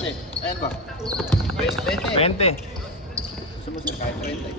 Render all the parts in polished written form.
sir? Ayan ba? 20. 20. Gusto mo sir, kahit 30.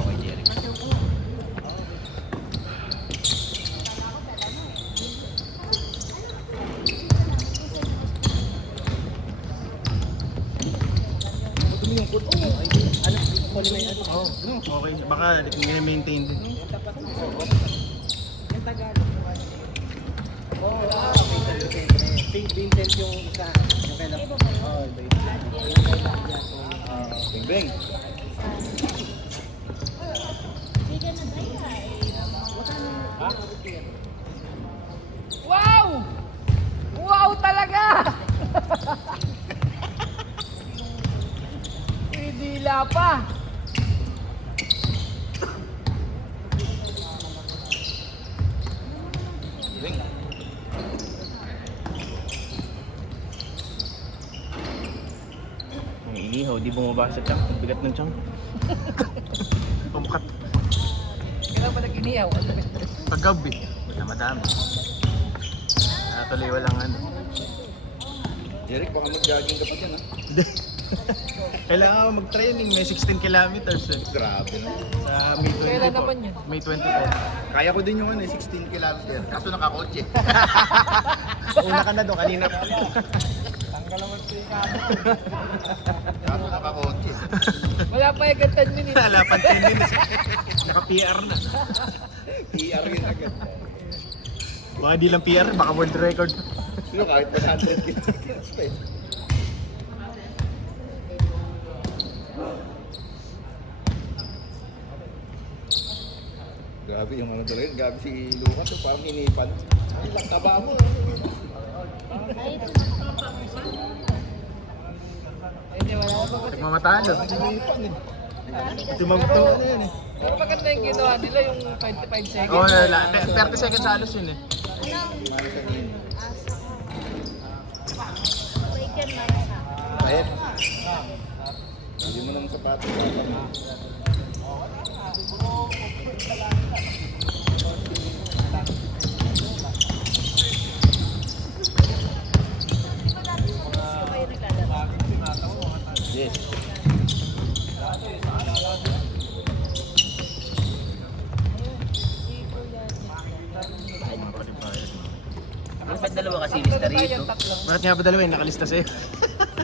Okay, Jerry. Oh, okay. Baka i-maintain din. Pink Vincent yung isa. Yung kailan. Oh, Bing bing. Wow! Wow talaga! Pidila pa. Bing. Ang inihaw, di bumaba sa tiyan. Ang bigat ng tiyan. Pumukat. Kailan pa nag-iniyaw? Paggabi. Wala madami. Tuloy walang ano. Jeric, baka mag-jogging ka pa dyan ha? Kailangan ako mag-training. May 16 kilometers eh. Grabe na. Sa May 24. Kailan naman yun? May 24. Kaya ko din yung 16 kilometer. Kaso nakakotse. Una ka na doon, kanina pa. Kaso nakakotse. Wala pa yung 10 minutes. Wala pa 10 minutes. Naka-PR na. PR yun agad. Baka di lang PR, baka world record. Pero kahit 100 kilometers pa eh. Grabe yung mga talaga. Grabe si Lucas. Parang hinipan. Ang lang taba mo. Hindi, wala pa kasi. Nagmamatalo. Hinipan eh. Tumagto na yun eh. Pero maganda yung ginawa nila, yung 25 seconds. Oo, wala. 30 seconds halos yun eh. Maris ang hini. Kahit. Hindi mo ng sapatos. Yes. Ba't dalawa kasi lista rito? Bakit nga ba dalawa yung nakalista sa'yo?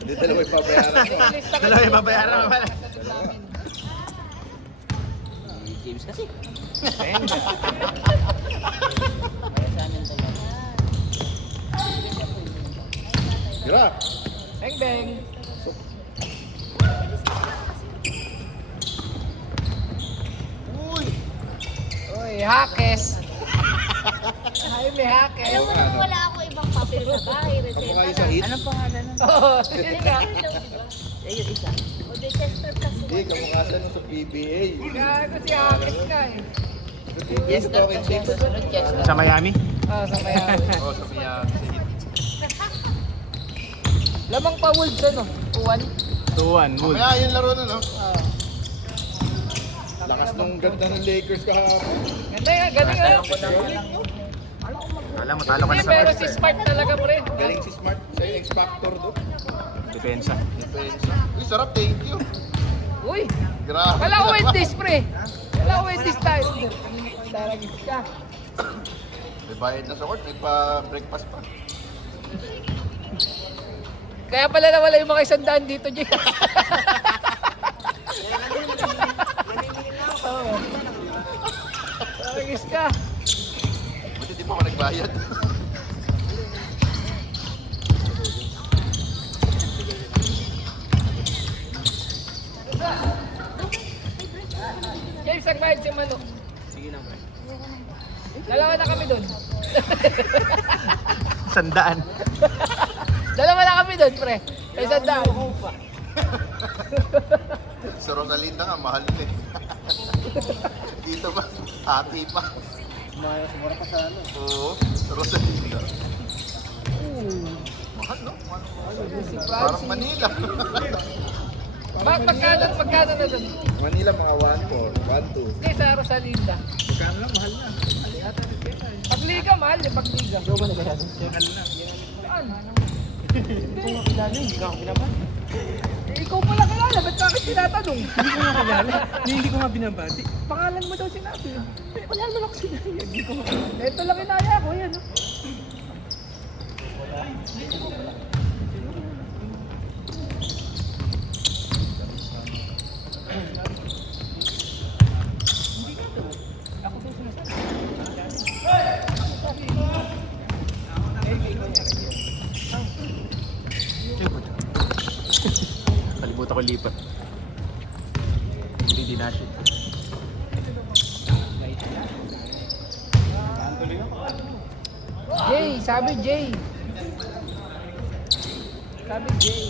Hindi dalawa ipapayaran ko. Dalawa yung babayaran ka pala. James kasi. Gira. Bang bang! Uy. Uy, hakes! Ay, may hakes! Alam mo naman wala ako ibang papel sa bahay. Kamukha Reseta yung sa lang. hit. Anong pangalan nun? Oo, yun nga. Ayun, isa. O de tester kasi. Hindi, kamukha sa nung sa PBA. Gago si hakes nga eh. Sa PBA, Yes, sa sir. Talking Chicks. Susunod, yes, sir. Sa Miami? Ah, sa Miami. Oo, sa Miami. Sa hit. Lamang pa Wolves ano? Uwan? 2-1, Wood. Mamaya yung laro na, no? Ah. Lakas nung ganda ng Lakers kahapon. Ganda yan, galing ah. Tanong ko na lang. Alam mo, talo ka na Hindi, sa pero first si eh. Smart talaga pre. Galing si Smart sa X Factor do. Depensa. Depensa. Uy, sarap, thank you. Uy, Grabe. wala ko Wendy's pre. Wala ko Wendy's tayo. Daragis ka. May bayad na sa court, may pa-breakfast pa. Kaya pala nawala yung mga 100 dito, Jay. Oo. Daragis ka. Buti di pa ako nagbayad. James, nagbayad si Mano. Dalawa na kami doon. 100. Dalawa na kami doon, pre. Kay 100. Sa Rosalinda nga, mahal din. Dito ba? Hati pa. Mura pa sa ano. Oo, sa Rosalinda. Mahal, no? Parang Manila. Magkano na doon? Manila mga 1-4, 1-2. Hindi, sa Rosalinda. Magkano lang, mahal na. Pagliga, mahal eh, pagliga. Ikaw ba nagkaya doon? Saan? Hindi ko nga kilala, hindi ka ako kinabati. Eh, ikaw pala kilala, ba't bakit tinatanong? Hindi ko nga kilala. Hindi ko nga binabati. Pangalan mo daw sinabi. Eh, wala naman ako sinabi. Hindi ko nga. Ito lang inaya ko, yan. Oh. Kalimutan ko lipat. Hindi dinashin. Jay, sabi Jay. Sabi Jay.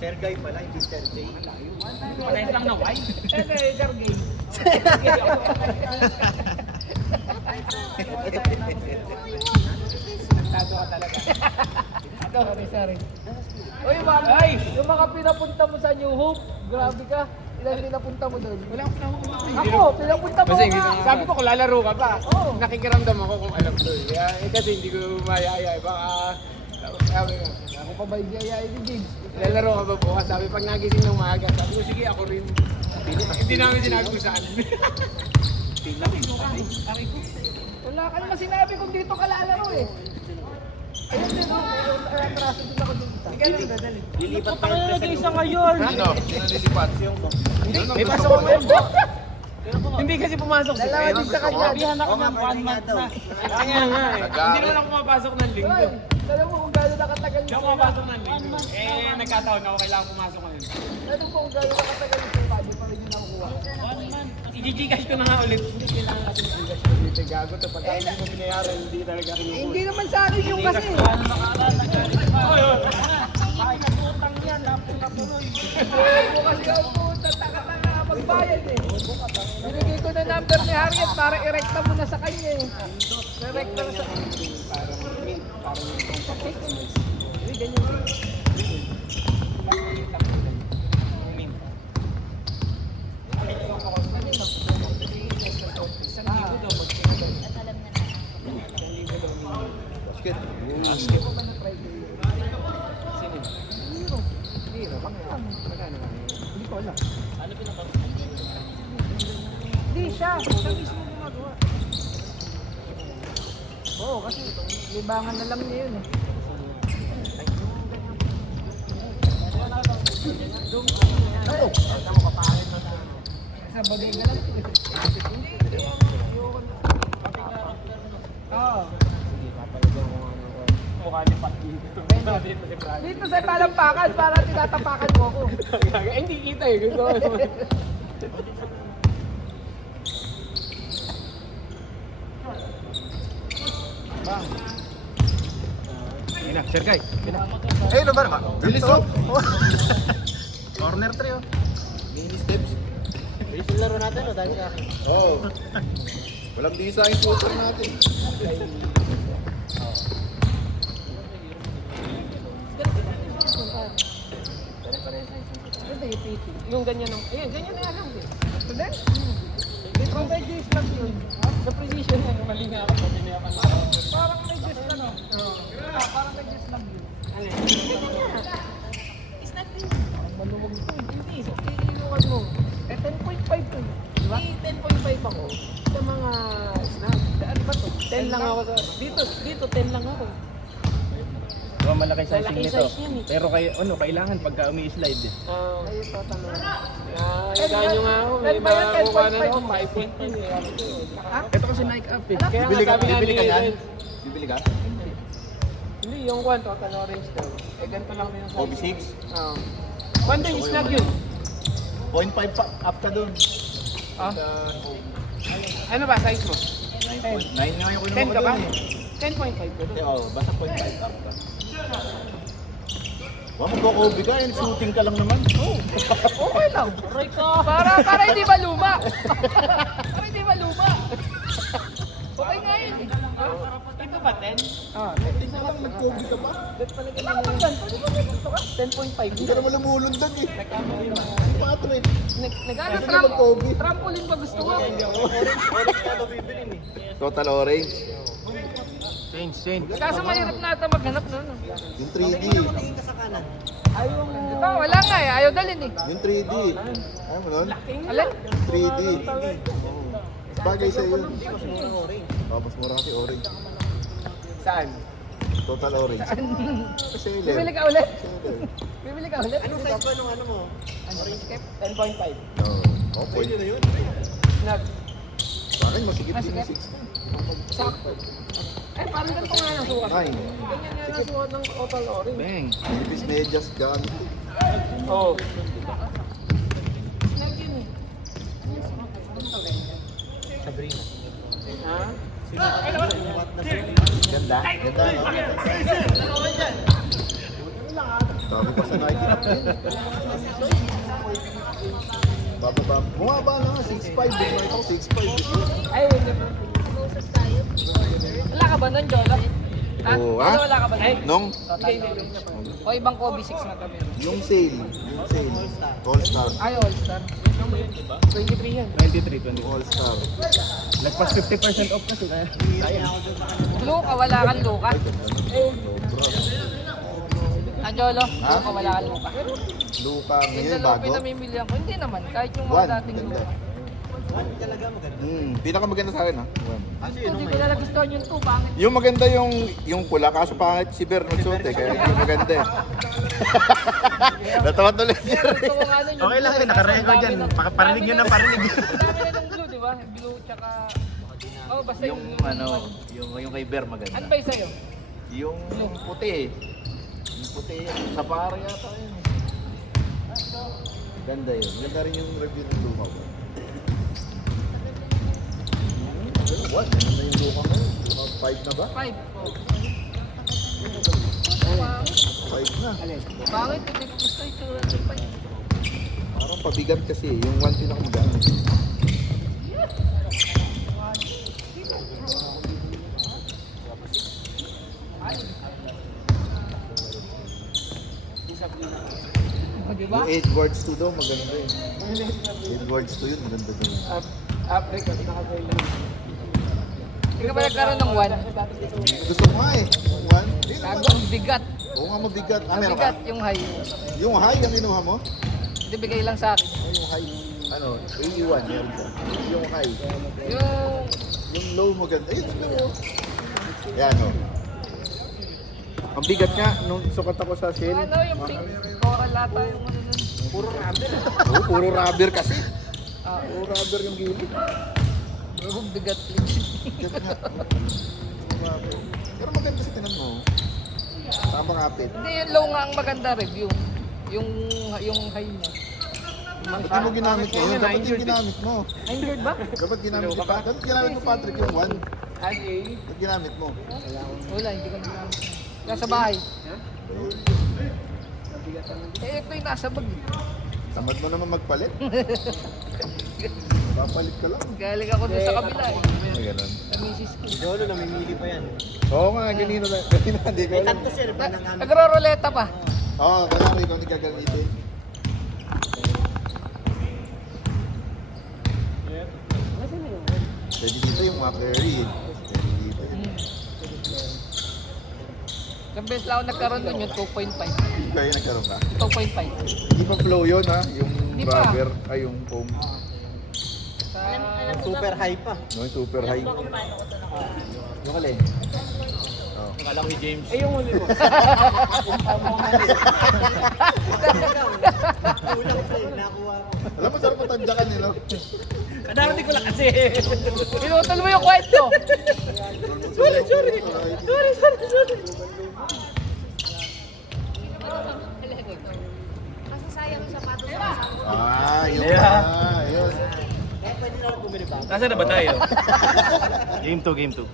Sergey pala, hindi Sergey. Patay lang na white. Eh, Sergey. Nagtago ka talaga. Sorry. Uy, yung mga pinapunta mo sa New Hope, grabe ka. Ilan pinapunta mo doon? Wala akong pinapunta. Ako, pinapunta mo nga. Sabi ko kung lalaro ka pa, Oo. nakikiramdam ako kung alam ko eh. Kaya, kasi hindi ko mayayay. Baka, sabi ko, Ako pa ba yung yayain ni James? lalaro ka ba bukas? Sabi pag nagising ng maaga, sabi ko sige ako rin. Hindi namin sinabi kung saan. Wala ka naman sinabi kung dito ka lalaro eh. Ayun din, no? May atraso din ako dun isa. Lilipat pa yung isa ngayon. Sino? Sino lilipat? May pasok ko ngayon. Hindi kasi pumasok si Dalawa din sa kanya. Sabihan ako ng 1 month na. Kaya nga eh. Hindi naman ako pumapasok ng linggo. Ay, alam mo kung gano'n nakatagal Hindi yung ako pumapasok ng linggo. Eh, nagkataon ako kailangan pumasok ngayon. Alam mo kung gano'n nakatagal yung suka, di pa rin yun nakukuha. I-gcash ko na nga ulit. Hindi kailangan natin i-gcash ko ulit. Gago to. Pagka hindi mo binayaran, hindi talaga Eh, kinukuha. hindi naman sa akin yung kasi. Bobo kasi ako puta, taka-taka magbayad eh. Binigay ko na number ni Harriet para i-recta mo na sa kanya eh. I-recta na sa kanya. Basket. Hindi ko alam. Hindi siya. Siya mismo gumagawa. Oo, kasi libangan na lang niya yun eh. Sa bagay na lang. Hindi. Oo. Mukha niya pat dito. Dito sa talampakan para tinatapakan mo ako. Eh, hindi kita eh. Gusto ko naman. Ayun na, Sergey. Eh, ano ba naman? Bilis oh. Corner 3 oh. Mini steps. Bilis yung laro natin o dahil sa akin. Oo. Walang design shooter natin. Ito yung PT. Yung ganyan ng... Ayun, ganyan na lang din. Ito din? Hindi ko may gist lang yun. Sa precision yan, mali nga ako. Sabi niya pa na. Parang may gist lang. Parang may gist lang yun. Parang maluwag ito. Hindi. Iinukan mo. Eh, 10.5 to. Diba? 10.5 ako. Sa mga snap. Ano ba to? 10 lang ako sa... Dito 10 lang ako. Diba malaki sizing Malaki nito. size yan eh. Pero kailangan pagka umi-slide eh. Ayun to, tanong. Higaan nyo nga ako. May Ten ba yun? makakuha na 10.5? ako. 5.5 eh. Sabi ko, Ha? Ito kasi Nike up eh. Kaya nga Bibili ka, sabi nga bibili ka ni yan? Ren, Bibili ka? hindi, yung kwan, total orange daw. Eh, ganito lang din yung size. OB6? Oo. Kwan din, snap yun. 0.5 pa, up ka dun. Ah? Ano ba, size mo? 9 nga yung 10 ka ba? dun eh. 10.5 ka doon. Oo, basta 0.5 up ka. Wag magko-Kobe ka, shooting ka lang naman. Oo. Okay lang. Para hindi maluma. Para hindi maluma. Okay nga yun. Ito ba 10? Ah, Hindi ka lang nag-COVID ka ba? wala ka bang ganito? Di ba may ganito ka? 10.5. Hindi ka naman lumulundag eh. Patrick. Nagano Hindi ka mag-COVID. trampoline ba gusto ko? Total orange. Change. Kaso mahirap na ata maghanap na ano. Yung 3D. Ito, wala nga eh. Ayaw dalhin eh. Yung 3D. Ayaw mo nun? Alin? 3D. Bagay sa'yo yun. Mas mura kasi orange. Saan? Total orange. Kasi Bibili ka ulit? Bibili ka ulit? Anong size ba nung ano mo? Orange cap? 10.5. Oh, pwede na yun. Nag. Sa akin, masigit din Masigit? yung 6. Sakto. Eh, parang ganito nga yung sukat. Ay. Ganyan nga yung sukat ng total orange. Bang. Ibis medyas gamit. Oo. Snag yun eh. Sabrina. Ha? Ganda. Ganda, no? Sabi pa sa Nike na yun. Bababa. Bumaba na nga, 6'5". Bumaba ako, 6'5". Ay, hindi pa. Closes tayo. Wala ka ba nun, Jolo? Ha? Oo, Ano, ha? wala ka ba nun? Nung? Total orange. O ibang Kobe 6 na kami. Yung sale. All Star. Ay, All-Star. 23 yan. 23. All Star. Nagpas 50% off kasi kaya. Luka, wala kang Luka. Ah, Jolo? Ha? Luka, wala kang Luka. Luka Yung ngayon, dalawa bago. pinamimilihan ko. Hindi naman, kahit yung mga One, dating ganda. Luka. Pinakamaganda sa akin, ha? One. Hindi ko nalagustuhan yung 2, pangit. Yung maganda yung pula, kaso pangit si Ber nagsuot eh, kaya hindi maganda eh. Natawa tuloy siya rin. Gusto ko nga nun yung Okay lang blue, eh, nakarecord ang yan. dami nun. Parinig yun na parinig. Ang dami na ng blue, di ba? Blue tsaka... Oh, basta yung... yung kay Ber maganda. Ano ba yung sa'yo? Yung puti eh. Yung puti, safari yata yun. Ganda yun. Ganda rin yung review ng Luma ko. What? Ganda yung Luma ko. Luma 5 na ba? 5. Oh. Pangit. 5 na. Pangit, hindi ko gusto yung 5. Parang pabigat kasi yung 1 pinakamagaan. O, di ba? Yung Edwards 2 daw, maganda yun. Edwards 2 yun, maganda daw. Africa, nakapailan. Hindi ka ba nagkaroon ng 1? Gusto ko nga eh. Yung 1. Gago, ang bigat. Oo nga, mabigat. Ah, Ang meron ka? bigat yung high. Yung high ang inuha mo? Hindi bigay lang sa akin. Ay, yung high. Ano? 81, meron ka. Yung high. Yung... Yung low maganda. Ayun, sabi mo. Yan o. Ang bigat nga, nung sukat ako sa shell. Ano, yung pink. Coral lata yung ano nun. Puro rubber. Oo, puro rubber kasi. Ah, Puro rubber yung gilid. ang bigat. Bigat nga. Rubber. Pero maganda sa tinan mo. Tama kapit. Hindi, yung low nga ang maganda review. Yung high niya. Ba't di mo ginamit ngayon? Dapat yung ginamit mo. 900 ba? Dapat ginamit mo pa. Dapat ginamit mo Patrick yung 1. Adi. Dapat ginamit mo. Wala, hindi ko nagamit. Nasa bahay. Eh, ito yung nasa bag. Tamad mo naman magpalit. Papalit ka lang. Galing ako doon sa kabila eh. Ay, ganun. Sa misis ko. Jolo, namimili pa yan. Oo nga, ganino na. Ganino, hindi ko May alam. tanto sir, ba nang ano? Nagro-roleta pa. Oo, kailangan ikaw hindi gagamitin. Pwede dito yung McCurry. Pwede dito yun. Yung best lang ako nagkaroon doon yung 2.5. Kaya nagkaroon ka. 2.5. Hindi pa flow yun ha, yung Hindi pa. rubber, ay yung foam. Sa... Super high pa. No, yung super high. Yung alin? Oh. Akala ko si James. Eh, yung huli mo. Kulang pa eh, nakuha ko. Alam mo, sarap matandyakan nila. Kadarating ko lang kasi. Pinutol mo yung kwento. Sorry. Kasi sayang yung sapatos ko. Sa Ah, yun Yeah. pa. Yun. Eh, pwede na ako bumili ba? Nasaan na ba tayo? Game 2, game 2.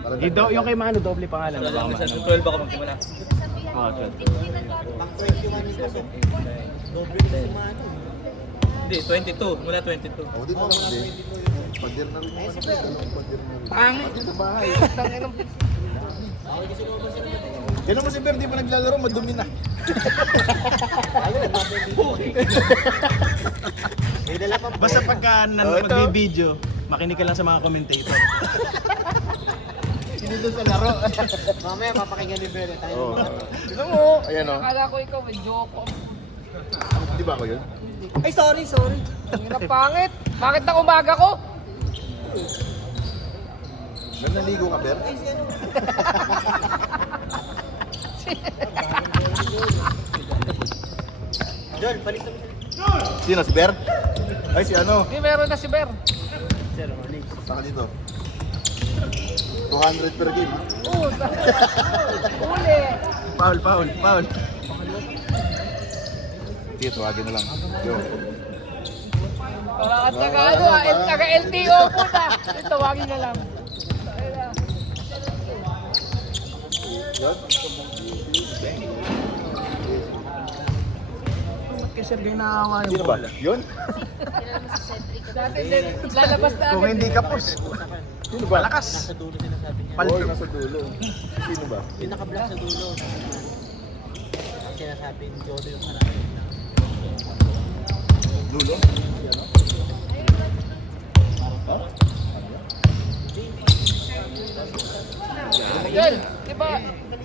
Parang Yung kay Mano, doble pangalan. Baka Sa maano. 12 ako magsimula. sabihan Oo, ko, 12. hindi naglaro. Pang 21 yung gusto. Doble na si Mano. Hindi, 22. Mula 22. ako din mo lang din. Padir na rin yung dalawang padir na rin. Pangit. Padir sa bahay. Tangin ng Yan naman si Ber, di pa naglalaro, madumi na. Basta pagka Oh, ito. magbibideo, makinig ka lang sa mga commentator. Hindi doon sa laro. Mamaya papakinggan ni Bele tayo. Oo. Tignan mo. Ayan o. Akala ko ikaw, may joke ko. Di ba ako yun? Ay, sorry. Ang ina pangit. Bakit na umaga ko? Ba't naligo ka, Ber? John, balik kami. Sino? Si Ber? Ay, si ano? Hindi, meron na si Ber. Saka dito. 200 per game. Oo, uli. Foul, foul, foul. Sige, tuwagin na lang. Yo. At taga ano taga LTO po na. Tawagin na lang. Ayun na. Yan. Ba't kay Sergey nakawa yung Sino ba? bola? Yun? Kilala mo si Cedric. Dati din, lalabas na Kung agad. hindi kapos, Sino ba? malakas. Sa dulo sinasabi niya. Oo, nasa dulo. Sino ba? Yung naka-block sa dulo. Ang sinasabi ni Jodo yung marami. Dulo? Ha? Yun, di ba,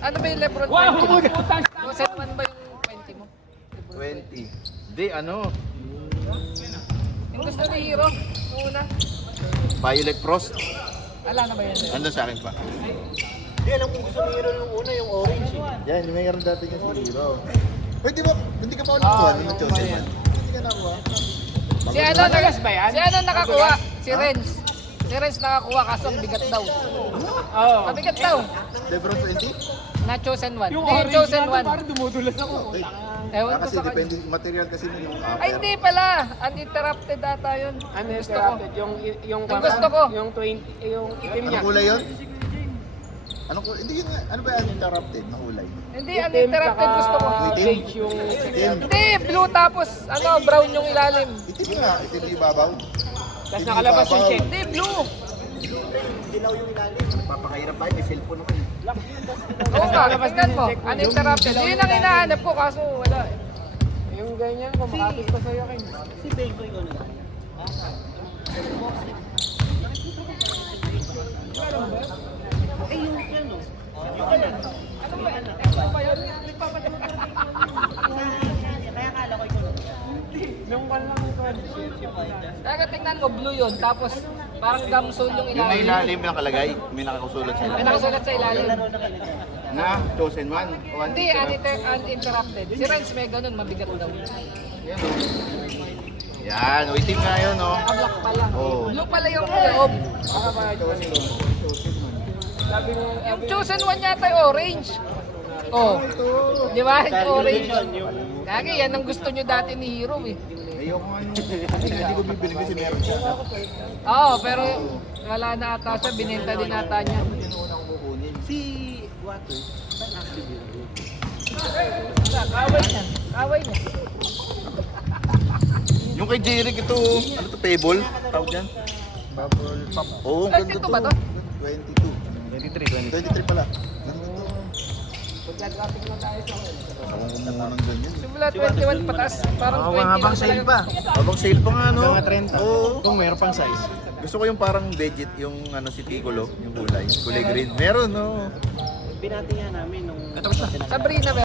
ano ba yung Lebron 20 mo? Putang. So, set 1 ba yung 20 mo? 20. Di, ano? Yung gusto ni Hero, yung una. Violet Frost. Ala na ba yun? Andun sa akin pa. Hindi, alam kung gusto ni Hero yung una, yung orange. Yan, yung mayroon dati niya si Hero. Uy, di ba? Hindi ka pa ako nakuha ng Chosen Man? Hindi ka nakuha. Si ano, si ano nakakuha? Si Renz. Si Renz nakakuha kaso ang bigat daw. Oo. Mabigat daw. Lebron 20? Na chosen one. Yung Hindi, orange chosen natin, one. parang dumudulas ako. Ewan ko Kasi sa kanya. depende, material kasi mo yung Ay, hindi pala. Uninterrupted data yun. Ano Gusto ko. yung Yung gusto ko. Yung 20, yung itim niya. Anong kulay yun? Anong kulay? Hindi yun nga. Ano ba yung interrupted na kulay? Hindi, uninterrupted gusto ko. Beige yung Itim. Hindi, blue tapos ano, brown yung ilalim. Itim nga. Itim yung ibabaw. Tapos nakalabas yung shade. Hindi, blue. Papakahirap tayo. May cellphone naman. Oo nga, tingnan mo. Uninterrupted. Yun ang hinahanap ko kaso wala. Yung ganyan, kumakapit pa sa'yo kayo. Si Benko ikaw na lang. Ay, yung ano? Kaya akala ko ikaw na. Nung kan lang ito. Kaya tingnan mo, blue yun. Tapos parang gamsol yung Yung may ilalim. ilalim nakalagay. May nakasulat sa May ilalim. nakasulat sa ilalim. Na Chosen One. Hindi, uninterrupted. Si Renz may ganun, mabigat daw. Yan o. Yan. O, itim nga yun o. Black pala. Oo. Blue pala yung loob. Baka ba Chosen Sabi mo, Yung chosen one yata yung orange. Oh. Di ba? Yung orange. Lagi, yan ang gusto nyo dati ni Hero eh. Ayoko nga nung. Hindi ko bibili kasi meron siya. Oo, pero wala na ata siya. Binenta din ata niya. Yun ang unang kukunin. Si Water, saan actually yun? Kaway niya. Kaway niya. Yung kay Jeric ito, ano to, Pebble? Tawag dyan? Bubble pop. Oo, ang ganda 22 ba to? 22. 23, 23 pala. Ganda to. magka-traffic na tayo sa akin. Ako kumuha ng ganyan. Simula 21 pataas. Parang 20 lang habang sale talaga. pa. Habang sale pa nga, no? Hanggang 30. Oo. Kung mayroon pang size. Gusto ko yung parang veggie, yung ano si Piccolo, yung kulay green. Meron, no? Binati nga namin nung... Sabrina